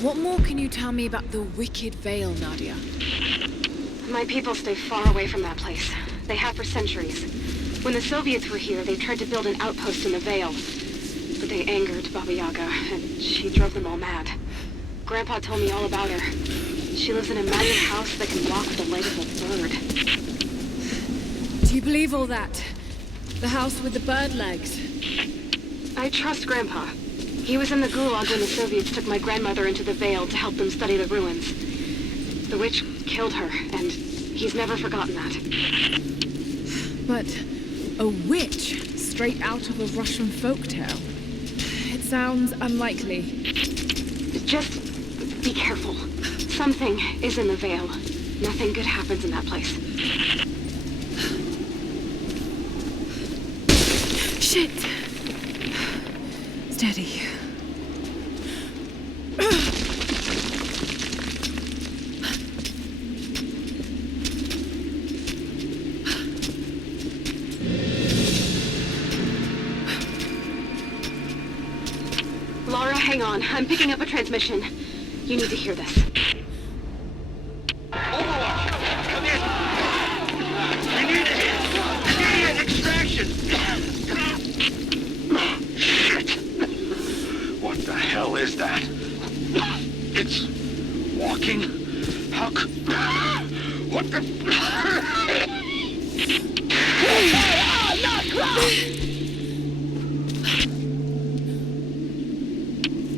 What more can you tell me about the Wicked Vale, Nadia? My people stay far away from that place. They have for centuries. When the Soviets were here, they tried to build an outpost in the Vale. But they angered Baba Yaga, and she drove them all mad. Grandpa told me all about her. She lives in a mountain house that can walk with the leg of a bird. Do you believe all that? The house with the bird legs? I trust Grandpa. He was in the gulag when the Soviets took my grandmother into the Vale to help them study the ruins. The witch killed her, and he's never forgotten that. But a witch, straight out of a Russian folktale. It sounds unlikely. Just be careful. Something is in the Vale. Nothing good happens in that place. Shit! Steady. Lara, hang on. I'm picking up a transmission. You need to hear this. Overwatch! Come in! We need immediate extraction! Shit! What the hell is that? It's walking? How could... What the... Not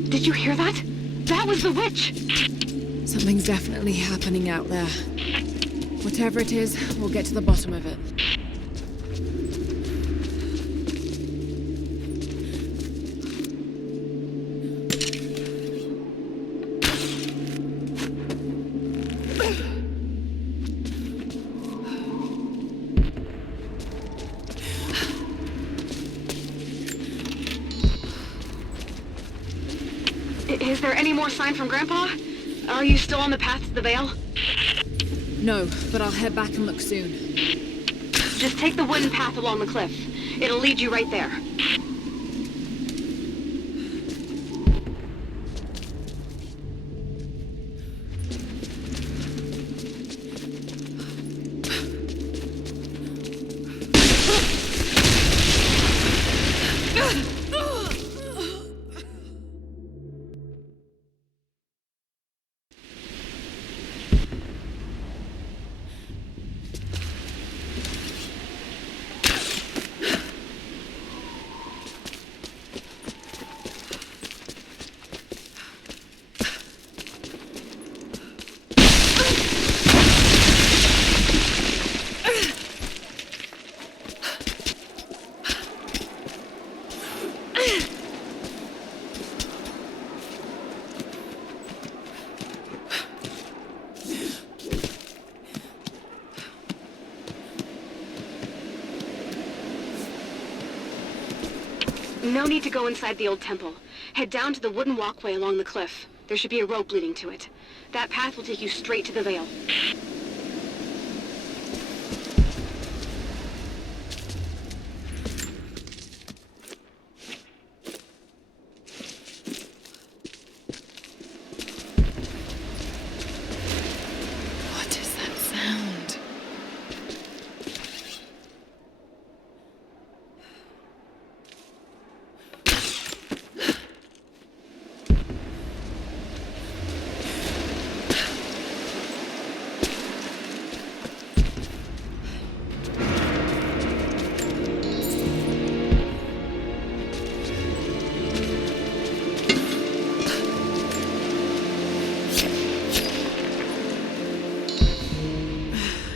Did you hear that? That was the witch! Something's definitely happening out there. Whatever it is, we'll get to the bottom of it. Is there any more sign from Grandpa? Are you still on the path to the Vale? No, but I'll head back and look soon. Just take the wooden path along the cliff. It'll lead you right there. No need to go inside the old temple. Head down to the wooden walkway along the cliff. There should be a rope leading to it. That path will take you straight to the Vale. What is that sound?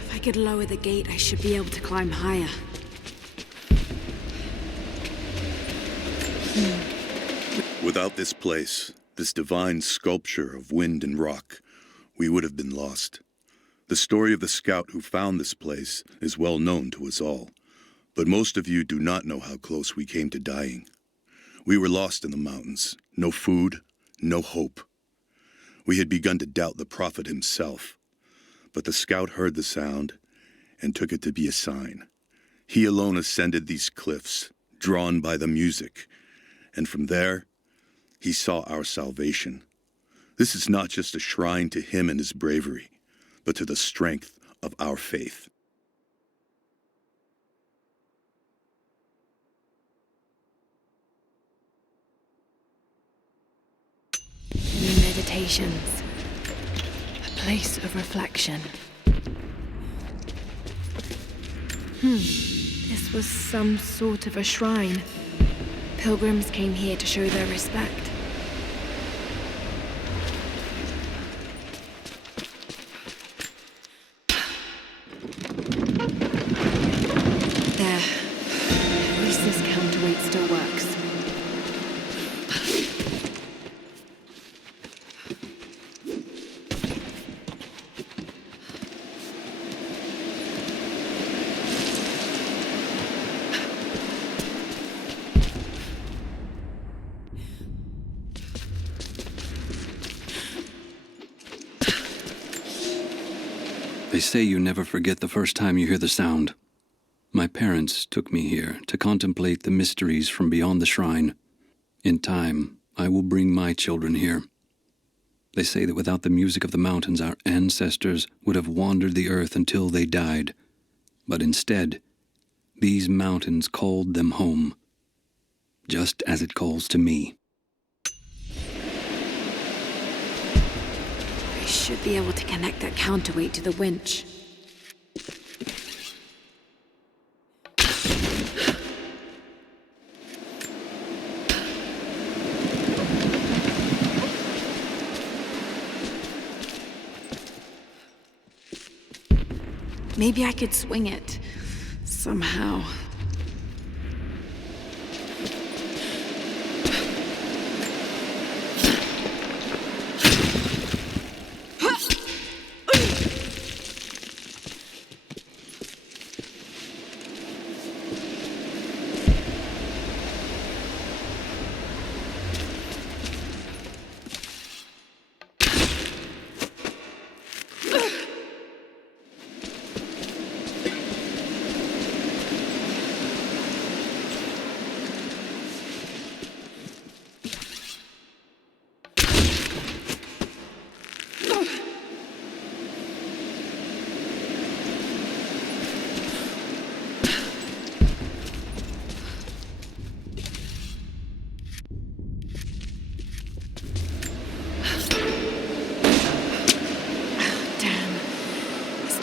If I could lower the gate, I should be able to climb higher. Without this place, this divine sculpture of wind and rock, we would have been lost. The story of the scout who found this place is well known to us all, but most of you do not know how close we came to dying. We were lost in the mountains, no food, no hope. We had begun to doubt the prophet himself, but the scout heard the sound and took it to be a sign. He alone ascended these cliffs, drawn by the music, and from there, he saw our salvation. This is not just a shrine to him and his bravery, but to the strength of our faith. Meditations. A place of reflection. This was some sort of a shrine. Pilgrims came here to show their respect. There. At least this counterweight still works. They say you never forget the first time you hear the sound. My parents took me here to contemplate the mysteries from beyond the shrine. In time, I will bring my children here. They say that without the music of the mountains, our ancestors would have wandered the earth until they died. But instead, these mountains called them home, just as it calls to me. I should be able to connect that counterweight to the winch. Maybe I could swing it somehow.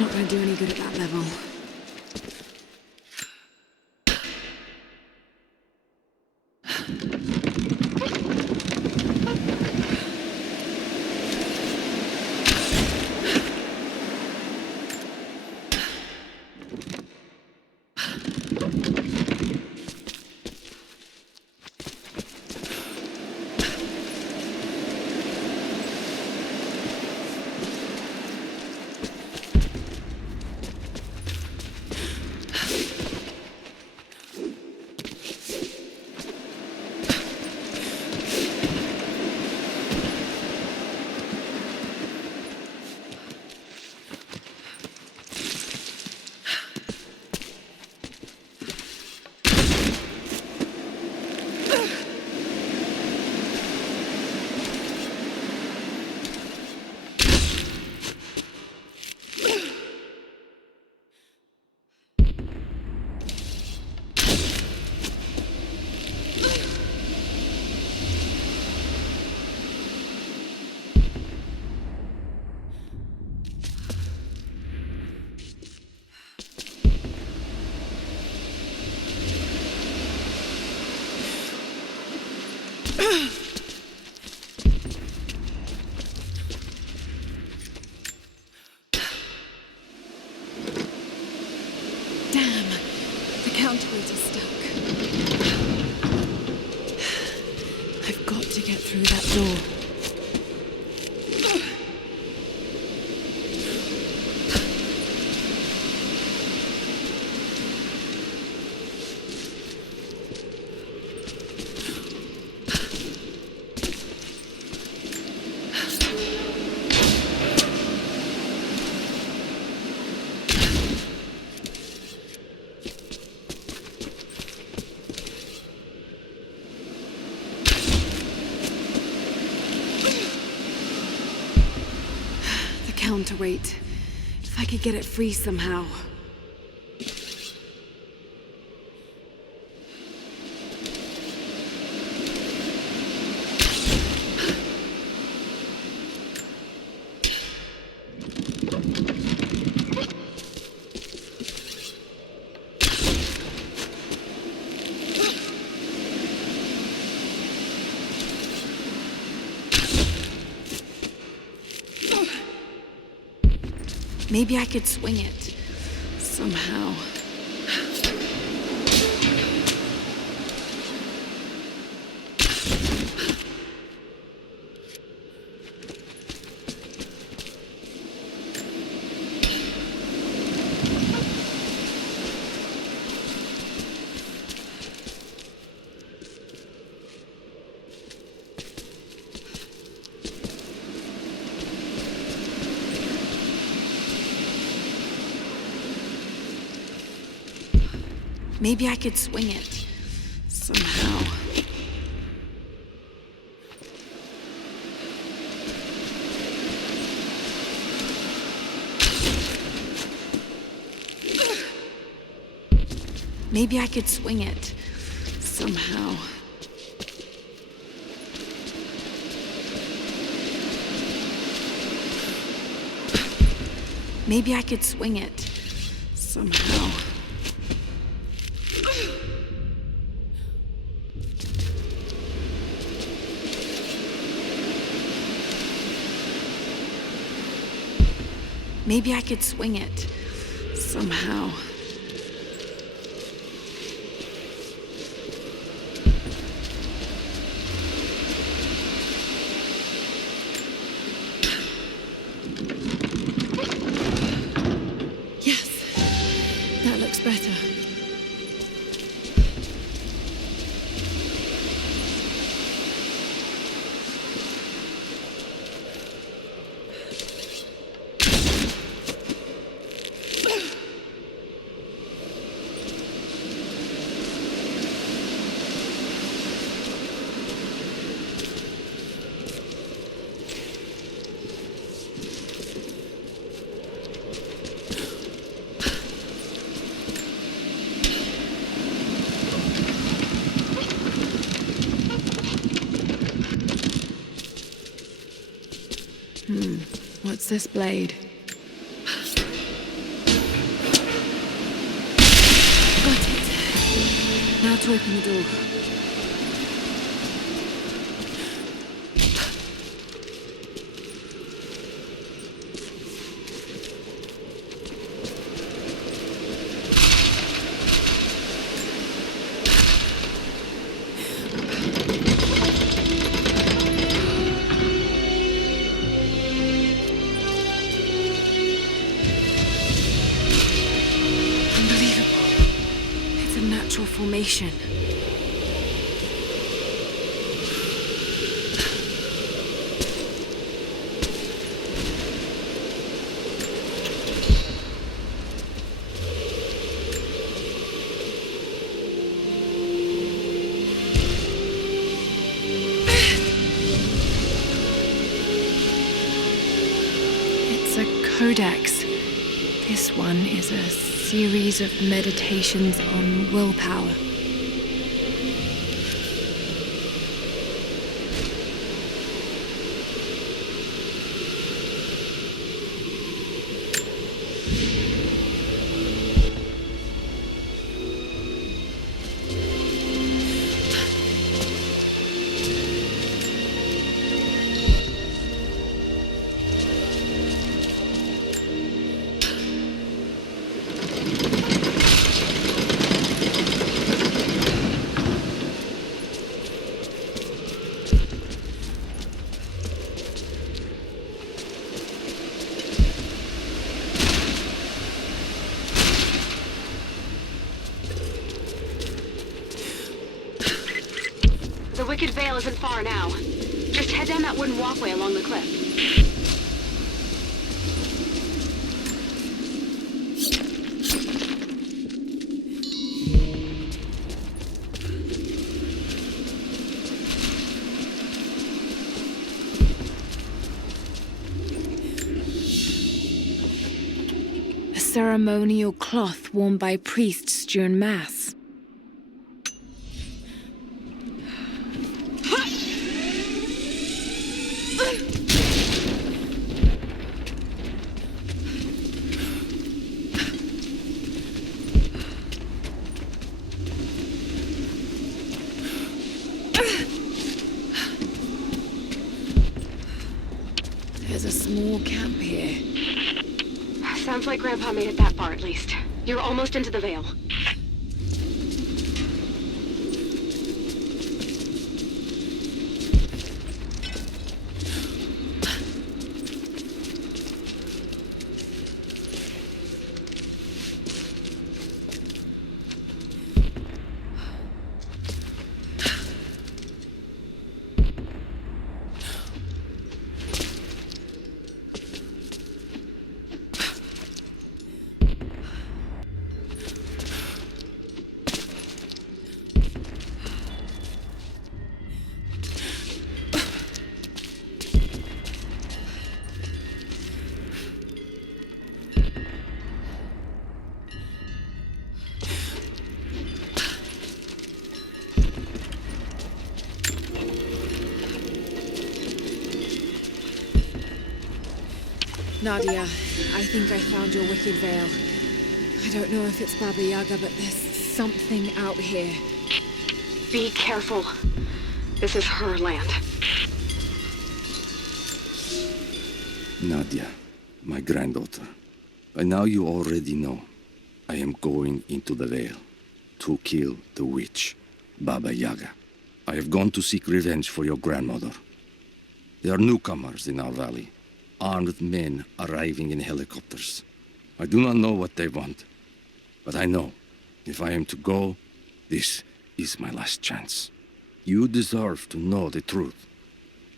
Not going to do any good at that level. Damn, the counterweight is stuck. I've got to get through that door. counterweight. If I could get it free somehow. Maybe I could swing it somehow. Maybe I could swing it somehow. Maybe I could swing it somehow. Maybe I could swing it somehow. Maybe I could swing it somehow. Yes, that looks better. What's this blade? Got it. Now to open the door. Formation. It's a codex. This one is a series of meditations on willpower. The Wicked Veil isn't far now. Just head down that wooden walkway along the cliff. ceremonial cloth worn by priests during Mass. There's a small camp here. Sounds like Grandpa made it that far, at least. You're almost into the Vale. Nadia, I think I found your wicked veil. I don't know if it's Baba Yaga, but there's something out here. Be careful. This is her land. Nadia, my granddaughter. By now you already know. I am going into the Vale to kill the witch, Baba Yaga. I have gone to seek revenge for your grandmother. There are newcomers in our valley. Armed men arriving in helicopters. I do not know what they want, but I know if I am to go, this is my last chance. You deserve to know the truth,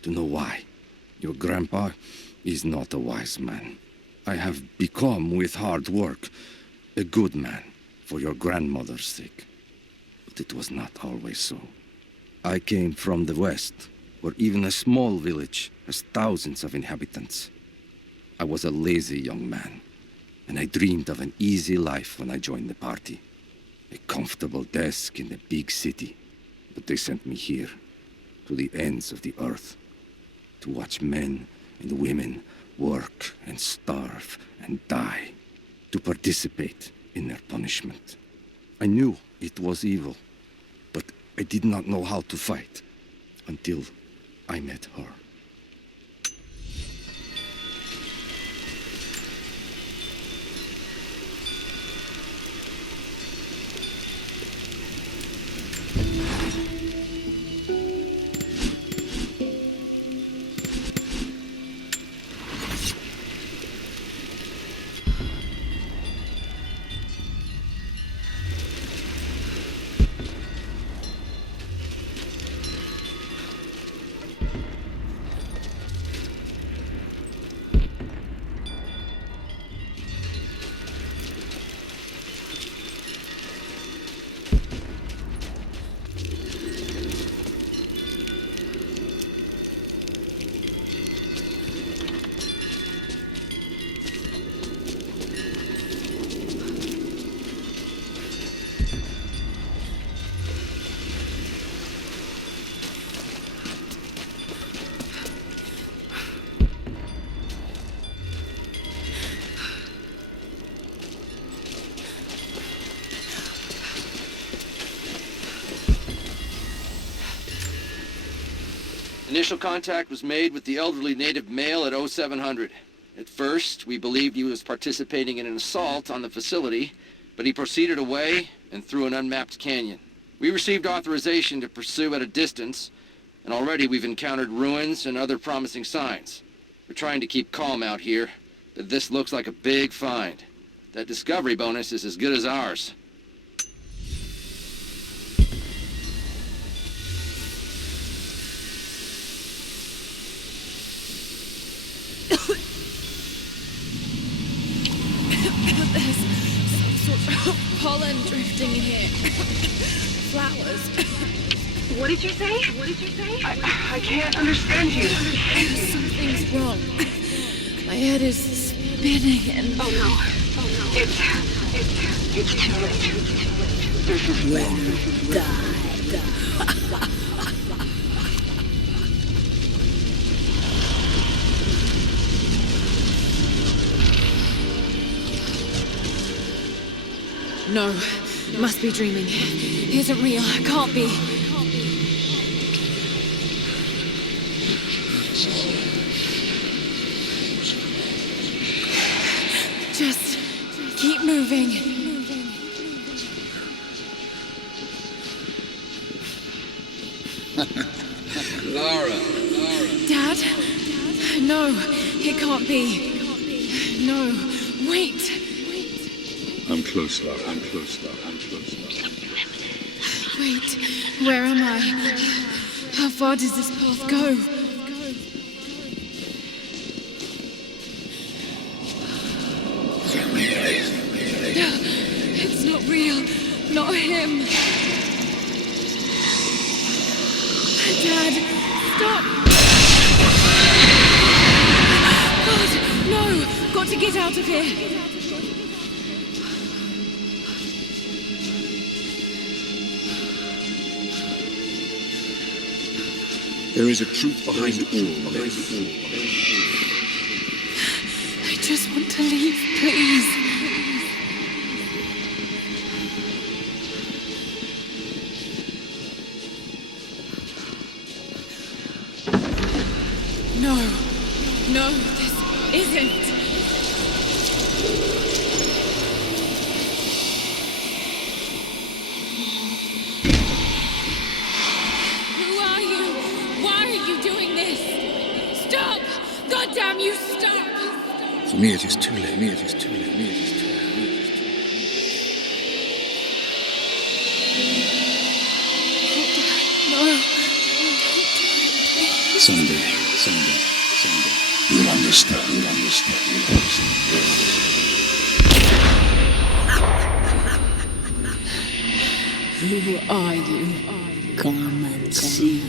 to know why. Your grandpa is not a wise man. I have become, with hard work, a good man for your grandmother's sake. But it was not always so. I came from the west, where even a small village has thousands of inhabitants. I was a lazy young man, and I dreamed of an easy life when I joined the party. A comfortable desk in a big city. But they sent me here, to the ends of the earth, to watch men and women work and starve and die, to participate in their punishment. I knew it was evil, but I did not know how to fight until I met her. Initial contact was made with the elderly native male at 0700. At first, we believed he was participating in an assault on the facility, but he proceeded away and through an unmapped canyon. We received authorization to pursue at a distance, and already we've encountered ruins and other promising signs. We're trying to keep calm out here, but this looks like a big find. That discovery bonus is as good as ours. There's some sort of pollen drifting here. Flowers. What did you say? What did you say? I can't understand you. Something's wrong. My head is spinning and... Oh no. Oh no. It's too late. When die. No, must be dreaming. Isn't real, can't be. Just keep moving. Lara. Dad? No, it can't be. No, wait. I'm close, Lara. I'm close. Wait, where am I? How far does this path go? It's not real. Not him. Dad, stop! God, no! Got to get out of here. There is a truth behind all. I just want to leave, please. No, this isn't. Who are you? Why are you doing this? Stop! God damn you, stop! For me, it is too late. No. Someday. You'll understand. Who are you? Come and see.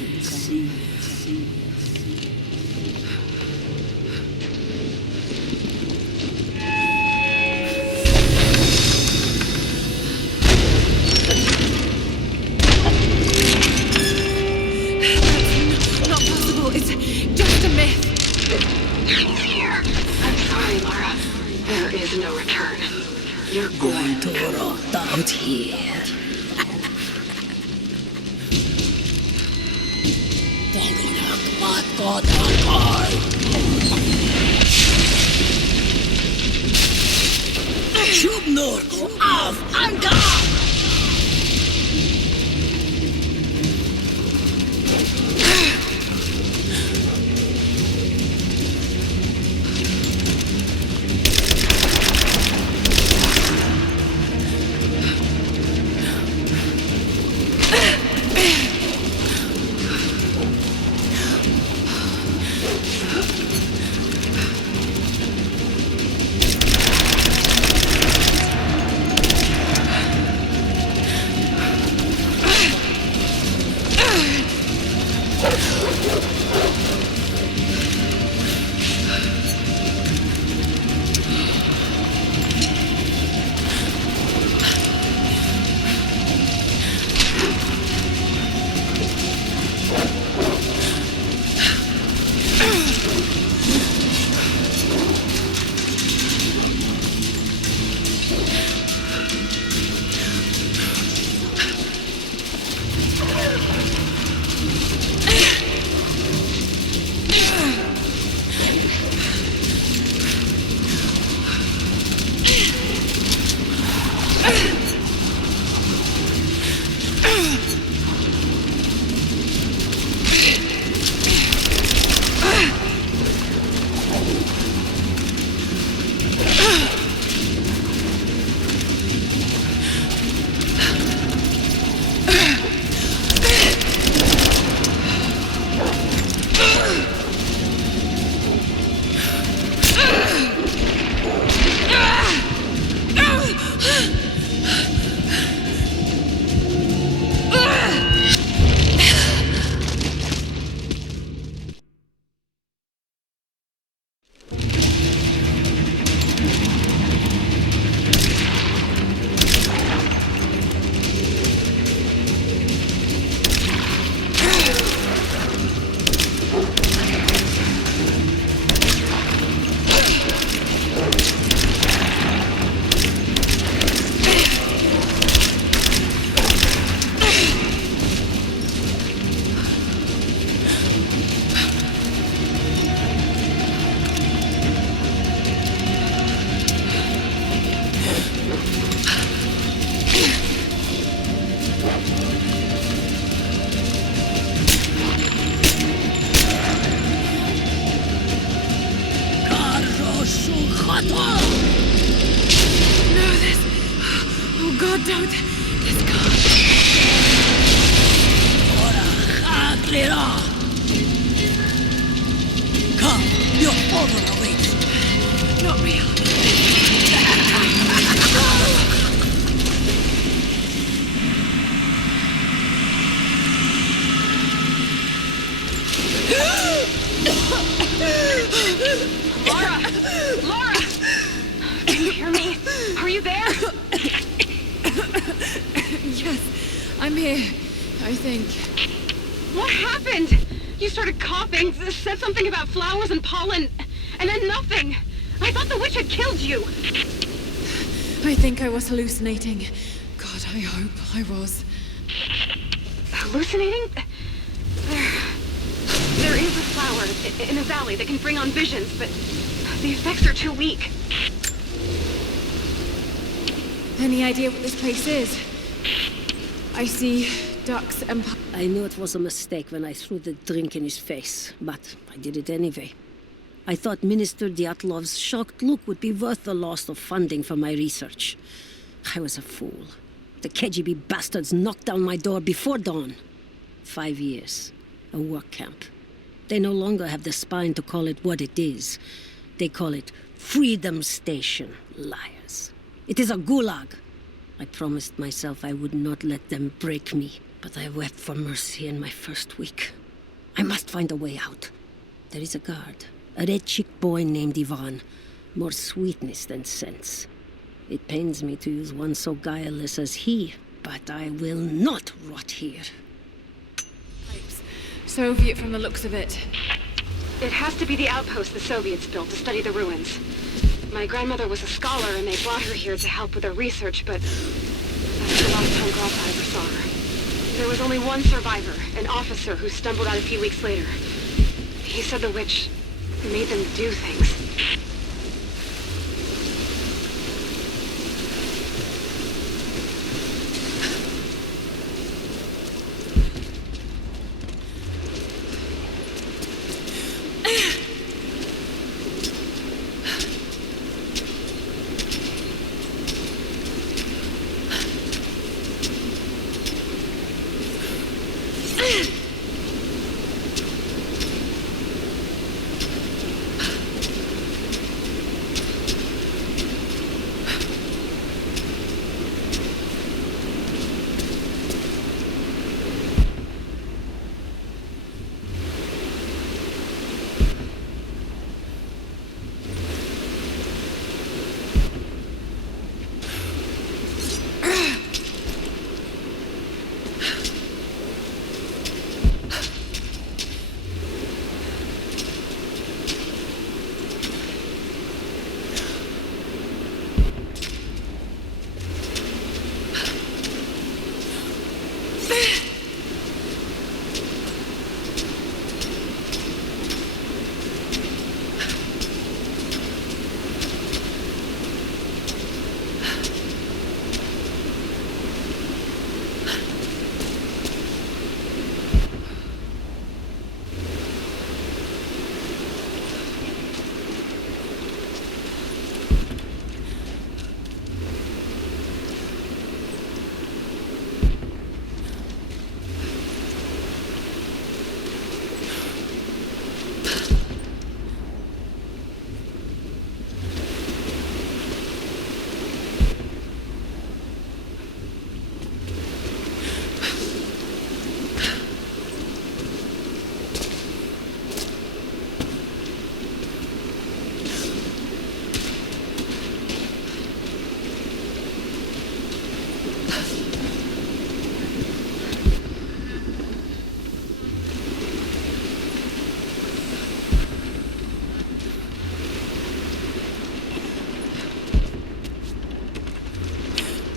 That's not possible. It's just a myth. He's here. I'm sorry, Lara. There is no return. You're Going to rot out here. Taking out what got our Shub Nord of Anga! No, this... Oh God, don't. This can't. Come, your father awaits. Not real. Laura! Laura! Can you hear me? Are you there? Yes, I'm here, I think. What happened? You started coughing, said something about flowers and pollen, and then nothing. I thought the witch had killed you. I think I was hallucinating. God, I hope I was. Hallucinating? There is a flower in a valley that can bring on visions, but the effects are too weak. Any idea what this place is? I see ducks and... I knew it was a mistake when I threw the drink in his face, but I did it anyway. I thought Minister Dyatlov's shocked look would be worth the loss of funding for my research. I was a fool. The KGB bastards knocked down my door before dawn. 5 years. A work camp. They no longer have the spine to call it what it is. They call it Freedom Station. Liars. It is a gulag. I promised myself I would not let them break me, but I wept for mercy in my first week. I must find a way out. There is a guard. A red-cheeked boy named Ivan. More sweetness than sense. It pains me to use one so guileless as he, but I will not rot here. Soviet from the looks of it. It has to be the outpost the Soviets built to study the ruins. My grandmother was a scholar and they brought her here to help with her research, but that's the last time Grandpa ever saw her. There was only one survivor, an officer who stumbled out a few weeks later. He said the witch made them do things.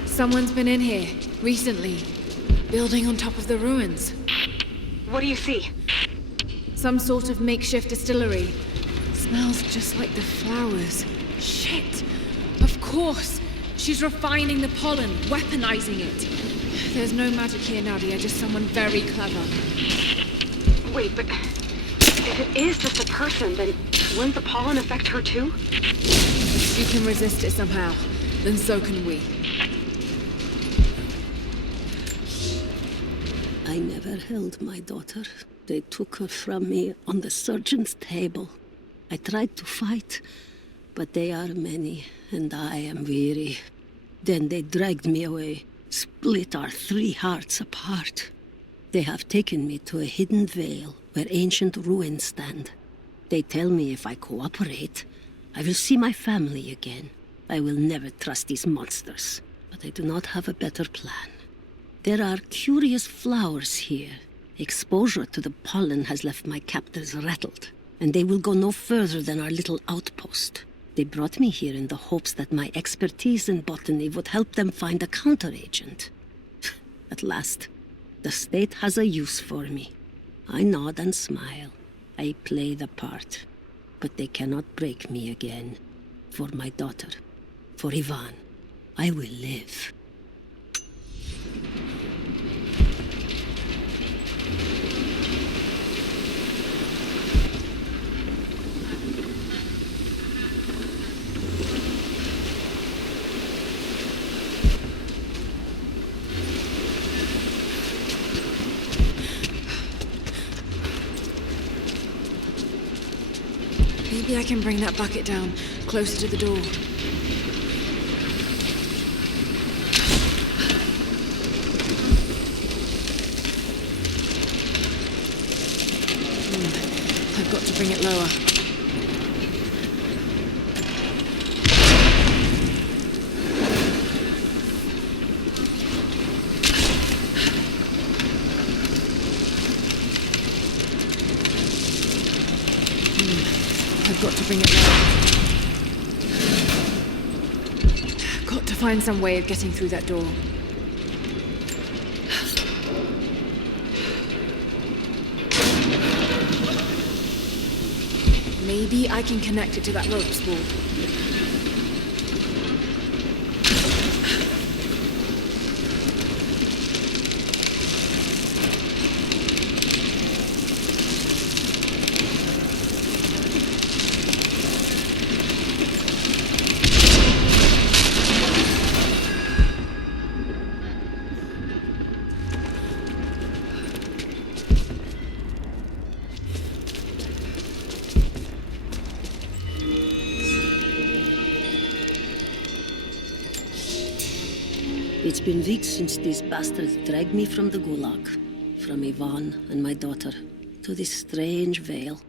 Someone's been in here, recently. Building on top of the ruins. What do you see? Some sort of makeshift distillery. Smells just like the flowers. Shit! Of course! She's refining the pollen, weaponizing it. There's no magic here, Nadia, just someone very clever. Wait, but if it is just a person, then Wouldn't the pollen affect her too? If she can resist it somehow, then so can we. I never held my daughter. They took her from me on the surgeon's table. I tried to fight, but they are many, and I am weary. Then they dragged me away, split our 3 hearts apart. They have taken me to a hidden vale where ancient ruins stand. They tell me if I cooperate, I will see my family again. I will never trust these monsters, but I do not have a better plan. There are curious flowers here. Exposure to the pollen has left my captors rattled, and they will go no further than our little outpost. They brought me here in the hopes that my expertise in botany would help them find a counteragent. At last, the state has a use for me. I nod and smile. I play the part. But they cannot break me again. For my daughter, for Ivan, I will live. Maybe I can bring that bucket down, closer to the door. I've got to bring it lower. I've got to bring it lower. Got to find some way of getting through that door. Maybe I can connect it to that rope spool. It's been weeks since these bastards dragged me from the gulag, from Ivan and my daughter, to this strange vale.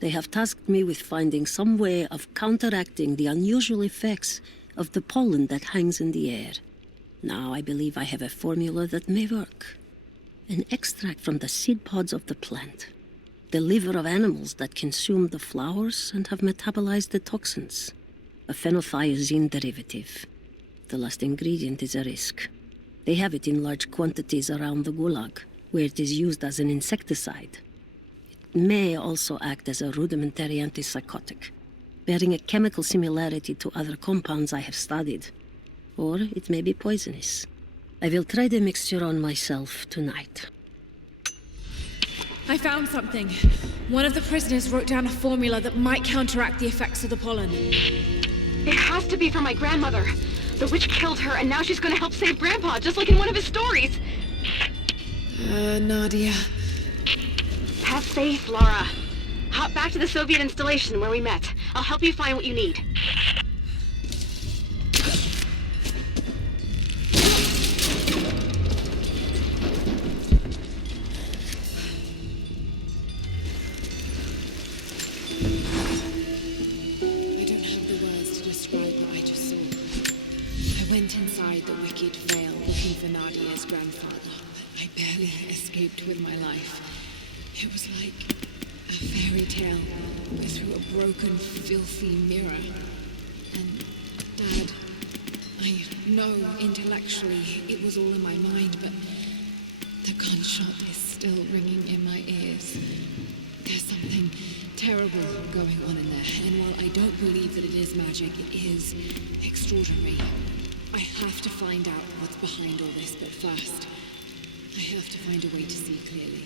They have tasked me with finding some way of counteracting the unusual effects of the pollen that hangs in the air. Now I believe I have a formula that may work. An extract from the seed pods of the plant. The liver of animals that consume the flowers and have metabolized the toxins. A phenothiazine derivative. The last ingredient is a risk. They have it in large quantities around the gulag, where it is used as an insecticide. It may also act as a rudimentary antipsychotic, bearing a chemical similarity to other compounds I have studied. Or it may be poisonous. I will try the mixture on myself tonight. I found something. One of the prisoners wrote down a formula that might counteract the effects of the pollen. It has to be from my grandmother. The witch killed her, and now she's gonna help save Grandpa, just like in one of his stories. Nadia. Have faith, Laura. Hop back to the Soviet installation where we met. I'll help you find what you need. I don't have the words to describe what I just saw. I went inside the wicked vale looking for Nadia's grandfather, but I barely escaped with my life. It was like a fairy tale through a broken, filthy mirror. And, Dad, I know intellectually it was all in my mind, but the gunshot is still ringing in my ears. There's something terrible going on in there, and while I don't believe that it is magic, it is extraordinary. I have to find out what's behind all this, but first, I have to find a way to see clearly.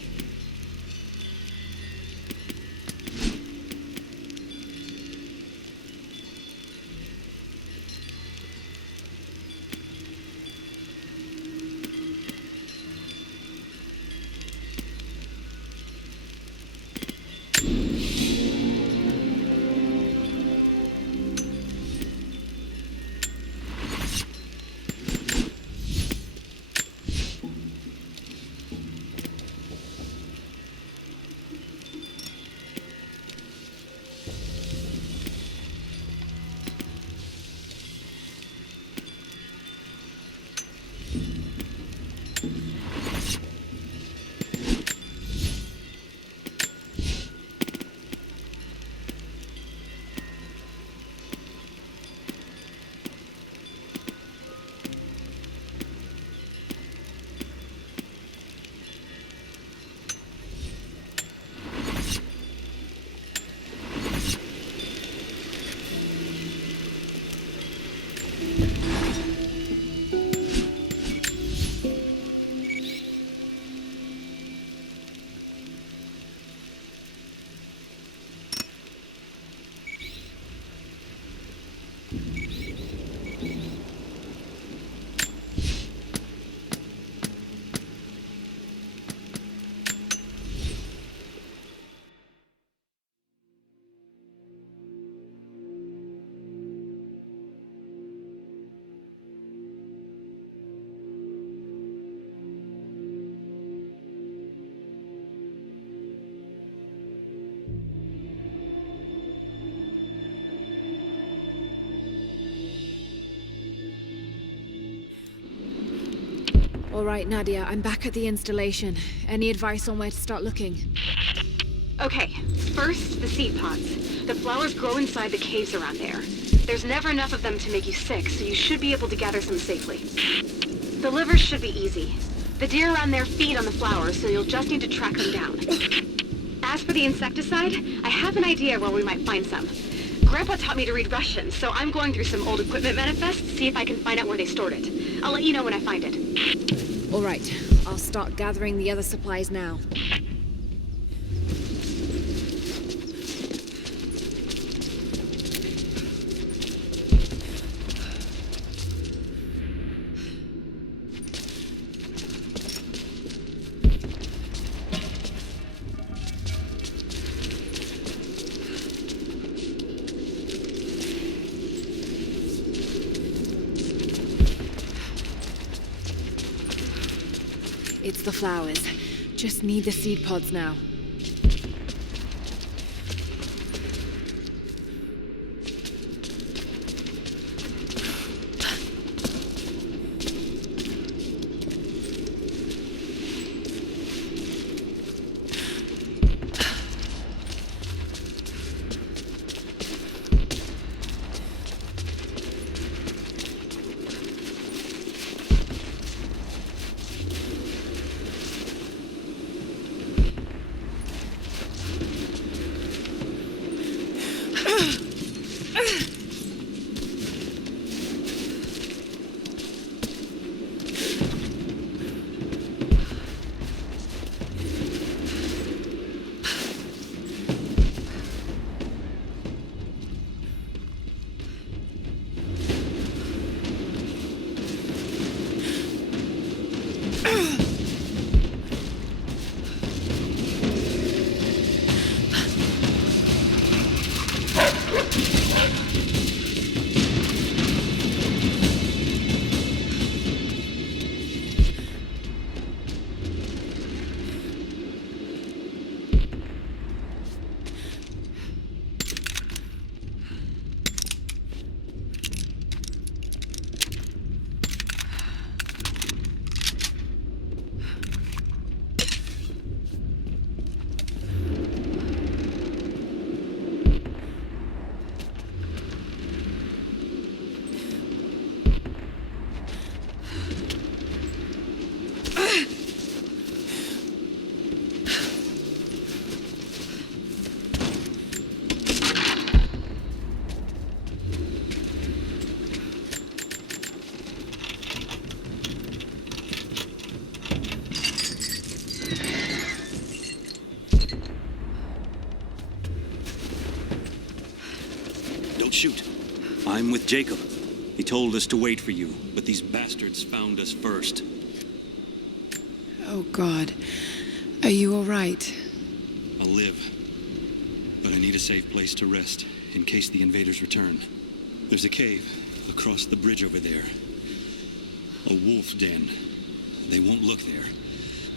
All right, Nadia, I'm back at the installation. Any advice on where to start looking? Okay, first, the seed pods. The flowers grow inside the caves around there. There's never enough of them to make you sick, so you should be able to gather some safely. The livers should be easy. The deer around there feed on the flowers, so you'll just need to track them down. As for the insecticide, I have an idea where we might find some. Grandpa taught me to read Russian, so I'm going through some old equipment manifests to see if I can find out where they stored it. I'll let you know when I find it. All right, I'll start gathering the other supplies now. It's the flowers. Just need the seed pods now. Shoot. I'm with Jacob. He told us to wait for you, but these bastards found us first. Oh, God. Are you all right? I'll live. But I need a safe place to rest, in case the invaders return. There's a cave across the bridge over there. A wolf den. They won't look there,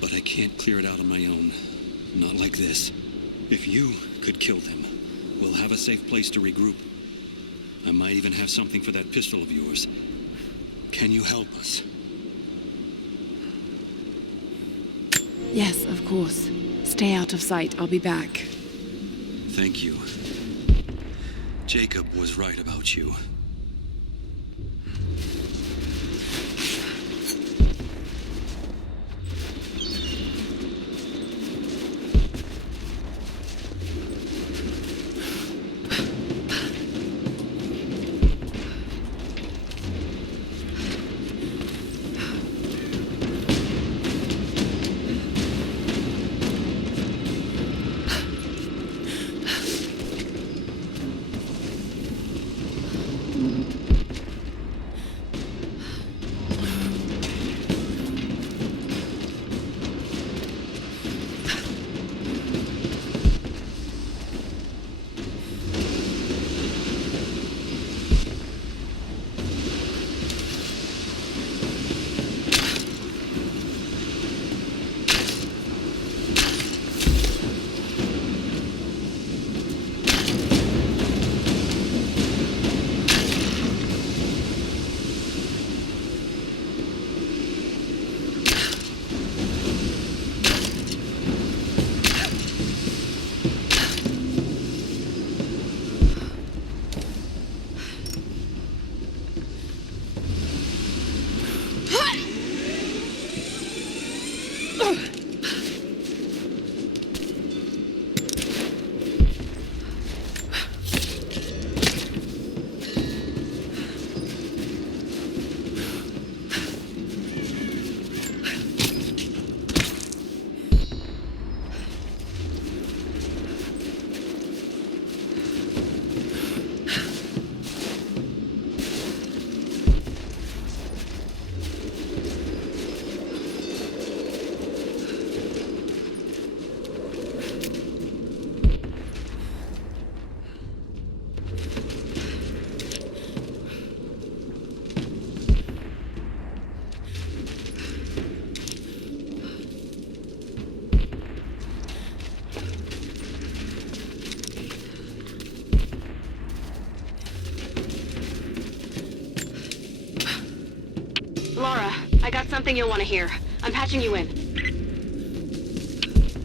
but I can't clear it out on my own. Not like this. If you could kill them, we'll have a safe place to regroup. I might even have something for that pistol of yours. Can you help us? Yes, of course. Stay out of sight. I'll be back. Thank you. Jacob was right about you. That's something you'll want to hear. I'm patching you in.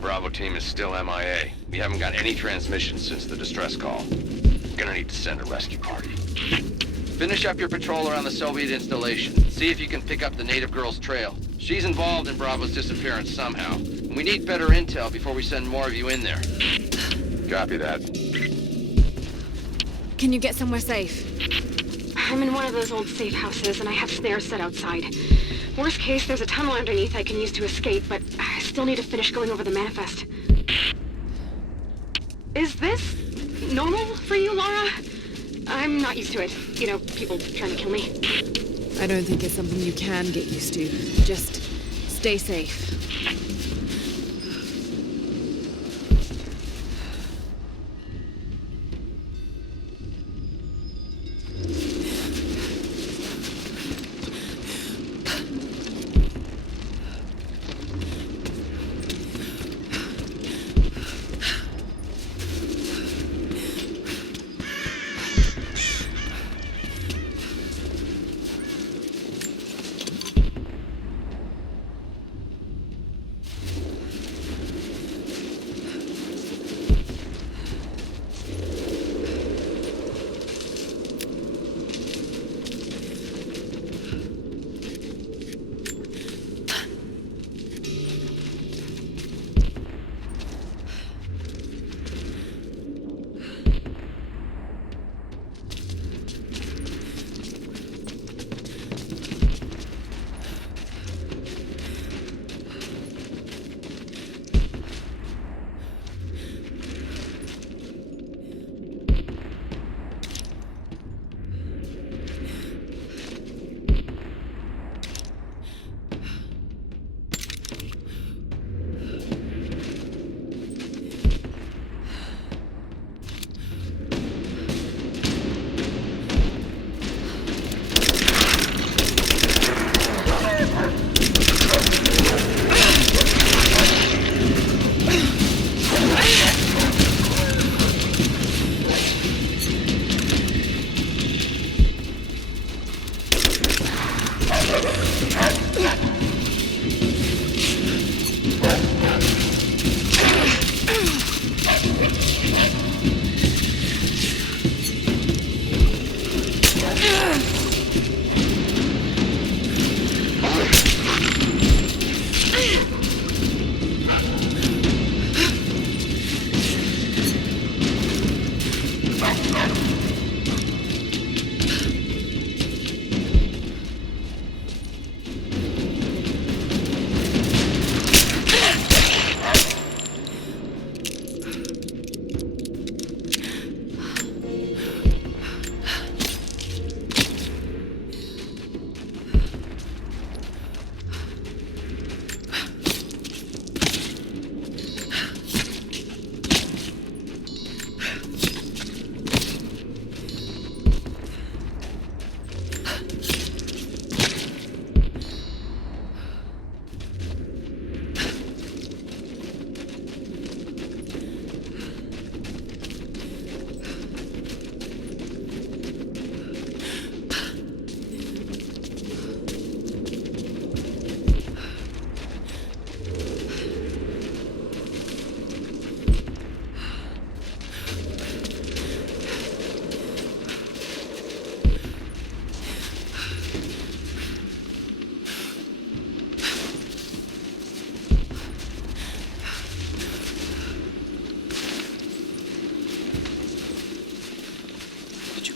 Bravo team is still MIA. We haven't got any transmissions since the distress call. We're gonna need to send a rescue party. Finish up your patrol around the Soviet installation. See if you can pick up the native girl's trail. She's involved in Bravo's disappearance somehow. And we need better intel before we send more of you in there. Copy that. Can you get somewhere safe? I'm in one of those old safe houses, and I have snares set outside. Worst case, there's a tunnel underneath I can use to escape, but I still need to finish going over the manifest. Is this normal for you, Lara? I'm not used to it. You know, people trying to kill me. I don't think it's something you can get used to. Just stay safe.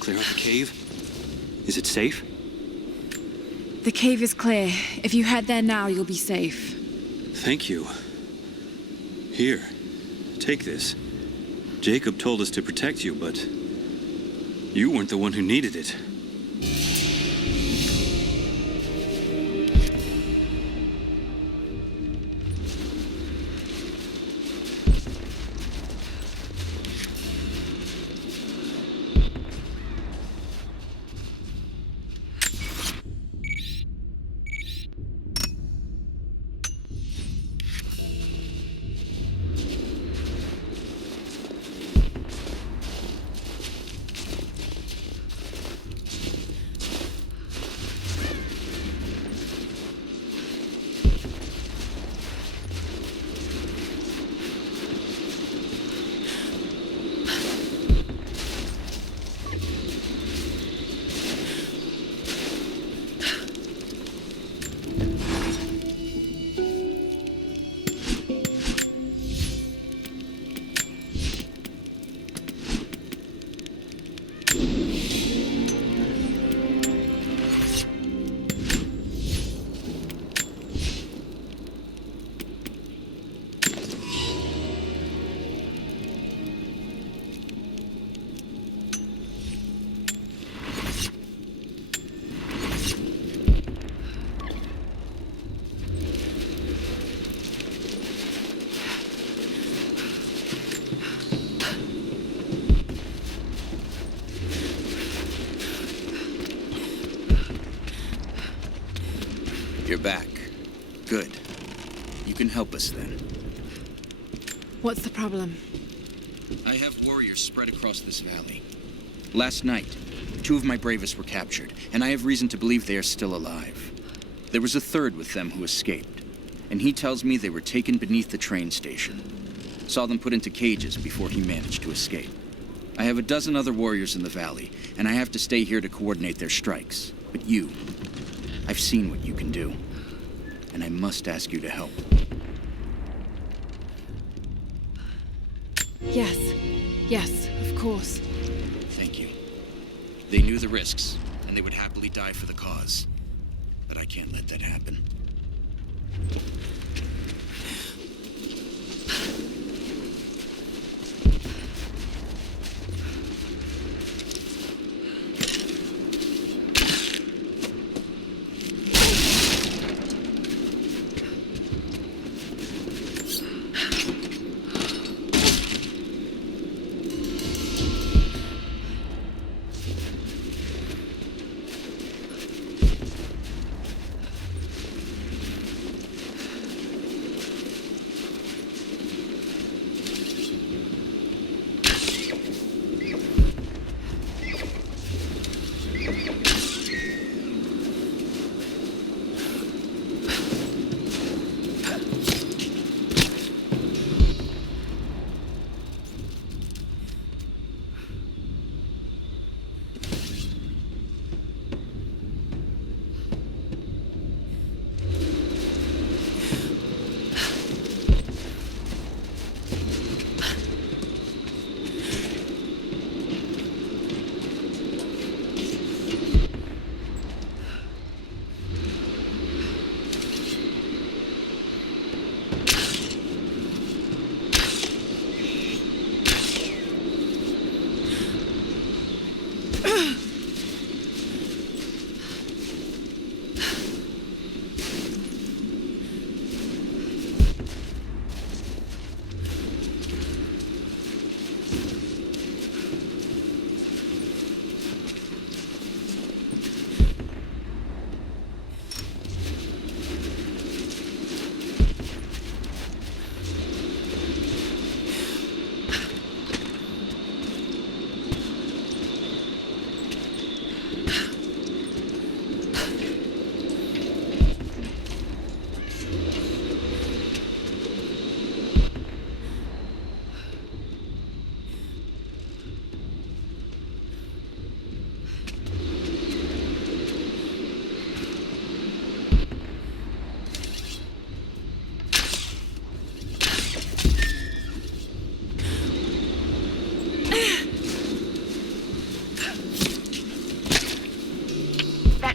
Clear out the cave? Is it safe? The cave is clear. If you head there now, you'll be safe. Thank you. Here, take this. Jacob told us to protect you, but you weren't the one who needed it. You're back. Good. You can help us then. What's the problem? I have warriors spread across this valley. Last night, 2 of my bravest were captured, and I have reason to believe they are still alive. There was a third with them who escaped, and he tells me they were taken beneath the train station. Saw them put into cages before he managed to escape. I have a dozen other warriors in the valley, and I have to stay here to coordinate their strikes. But you, I've seen what you can do, and I must ask you to help. Yes, of course. Thank you. They knew the risks, and they would happily die for the cause. But I can't let that happen.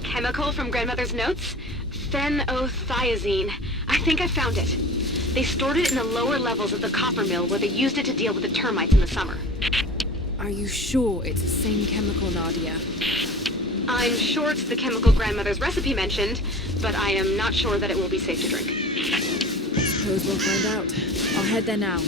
Chemical from Grandmother's notes? Phenothiazine. I think I found it. They stored it in the lower levels of the copper mill where they used it to deal with the termites in the summer. Are you sure it's the same chemical, Nadia? I'm sure it's the chemical Grandmother's recipe mentioned, but I am not sure that it will be safe to drink. Suppose we'll find out. I'll head there now.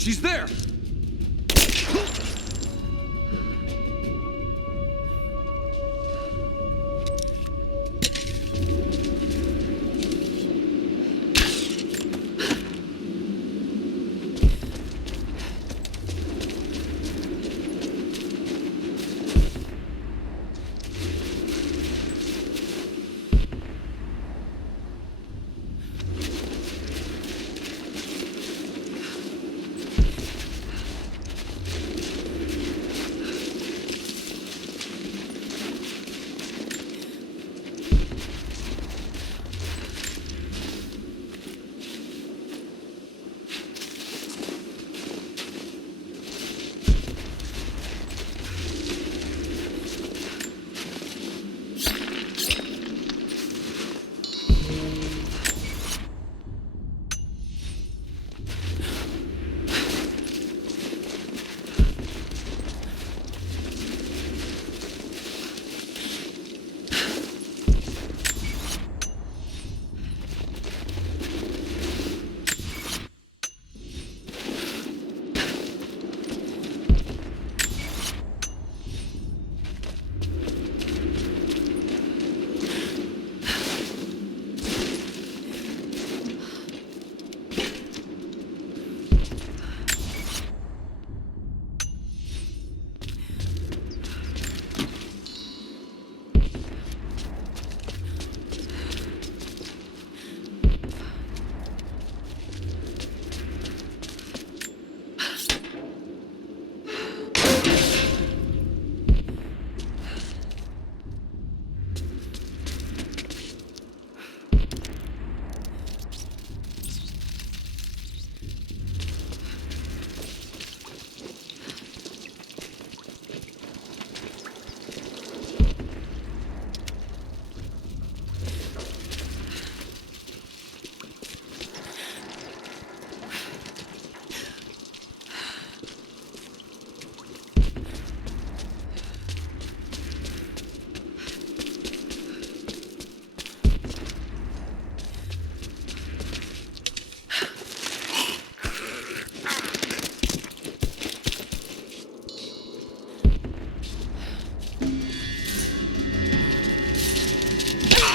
She's there!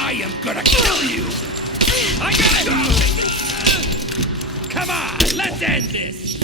I am gonna kill you! I gotta go! Come on, let's end this!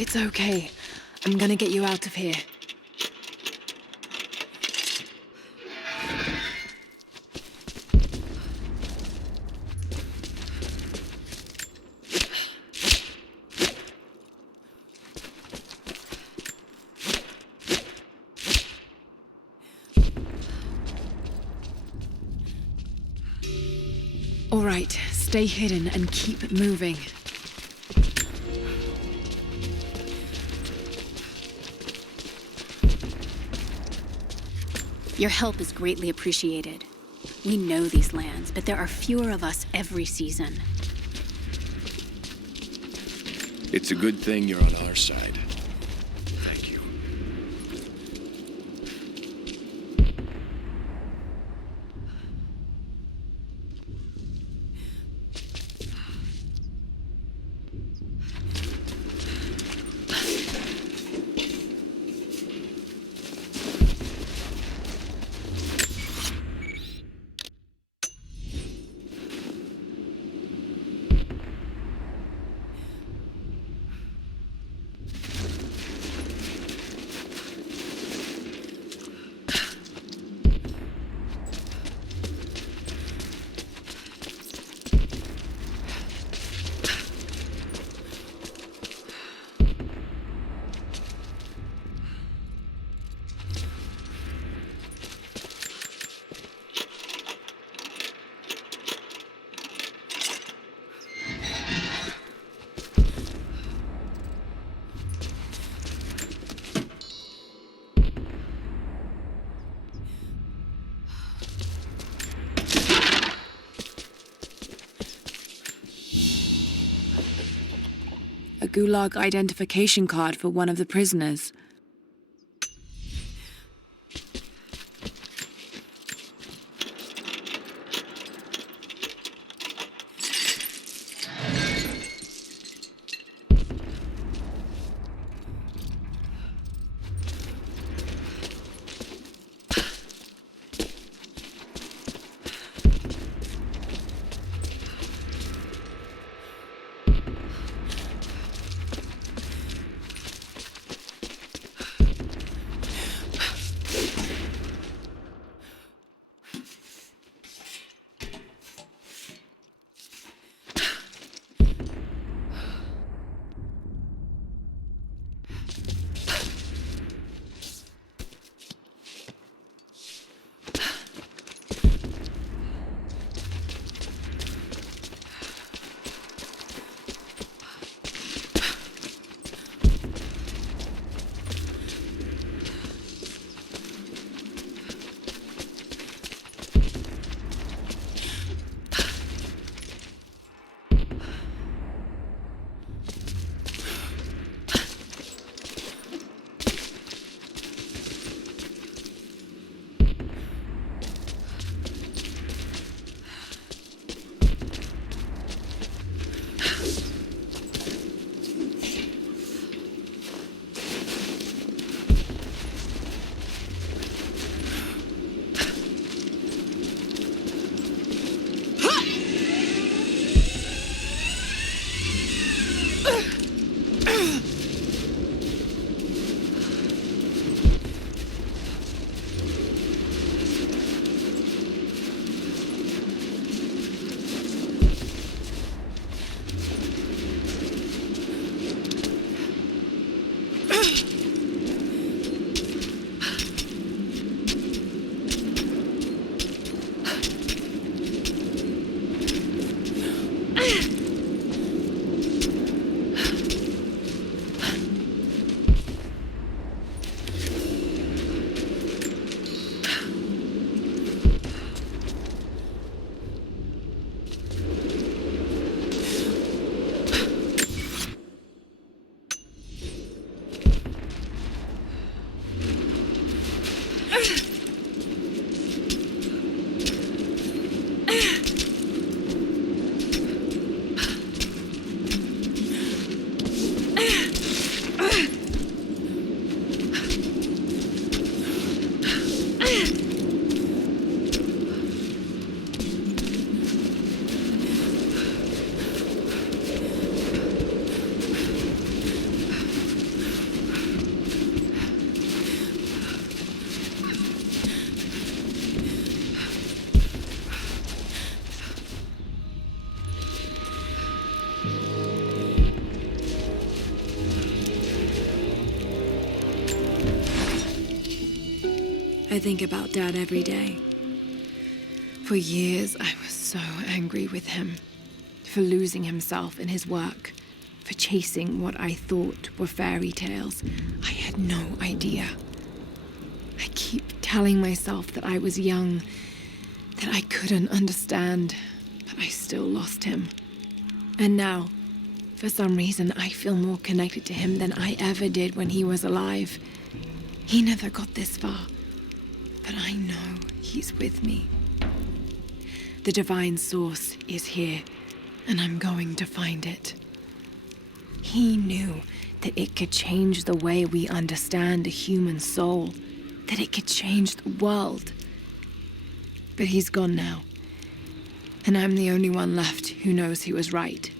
It's okay. I'm gonna get you out of here. All right, stay hidden and keep moving. Your help is greatly appreciated. We know these lands, but there are fewer of us every season. It's a good thing you're on our side. Thank you. a Gulag identification card for one of the prisoners. I think about Dad every day. For years, I was so angry with him. For losing himself in his work. For chasing what I thought were fairy tales. I had no idea. I keep telling myself that I was young, that I couldn't understand, but I still lost him. And now, for some reason, I feel more connected to him than I ever did when he was alive. He never got this far. But I know he's with me. The divine source is here, and I'm going to find it. He knew that it could change the way we understand a human soul, that it could change the world. But he's gone now, and I'm the only one left who knows he was right.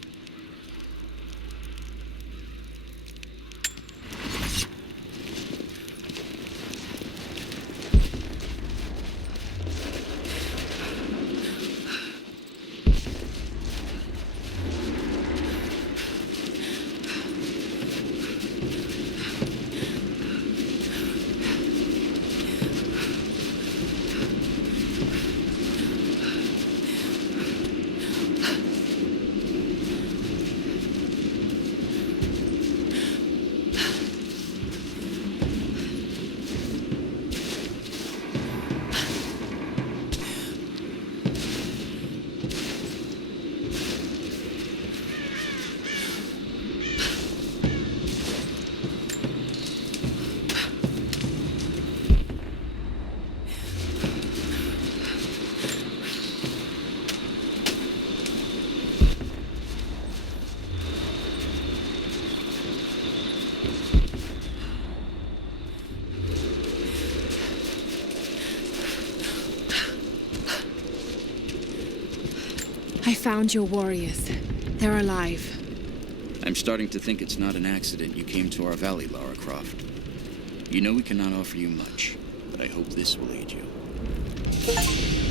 I found your warriors. They're alive. I'm starting to think it's not an accident you came to our valley, Lara Croft. You know we cannot offer you much, but I hope this will aid you.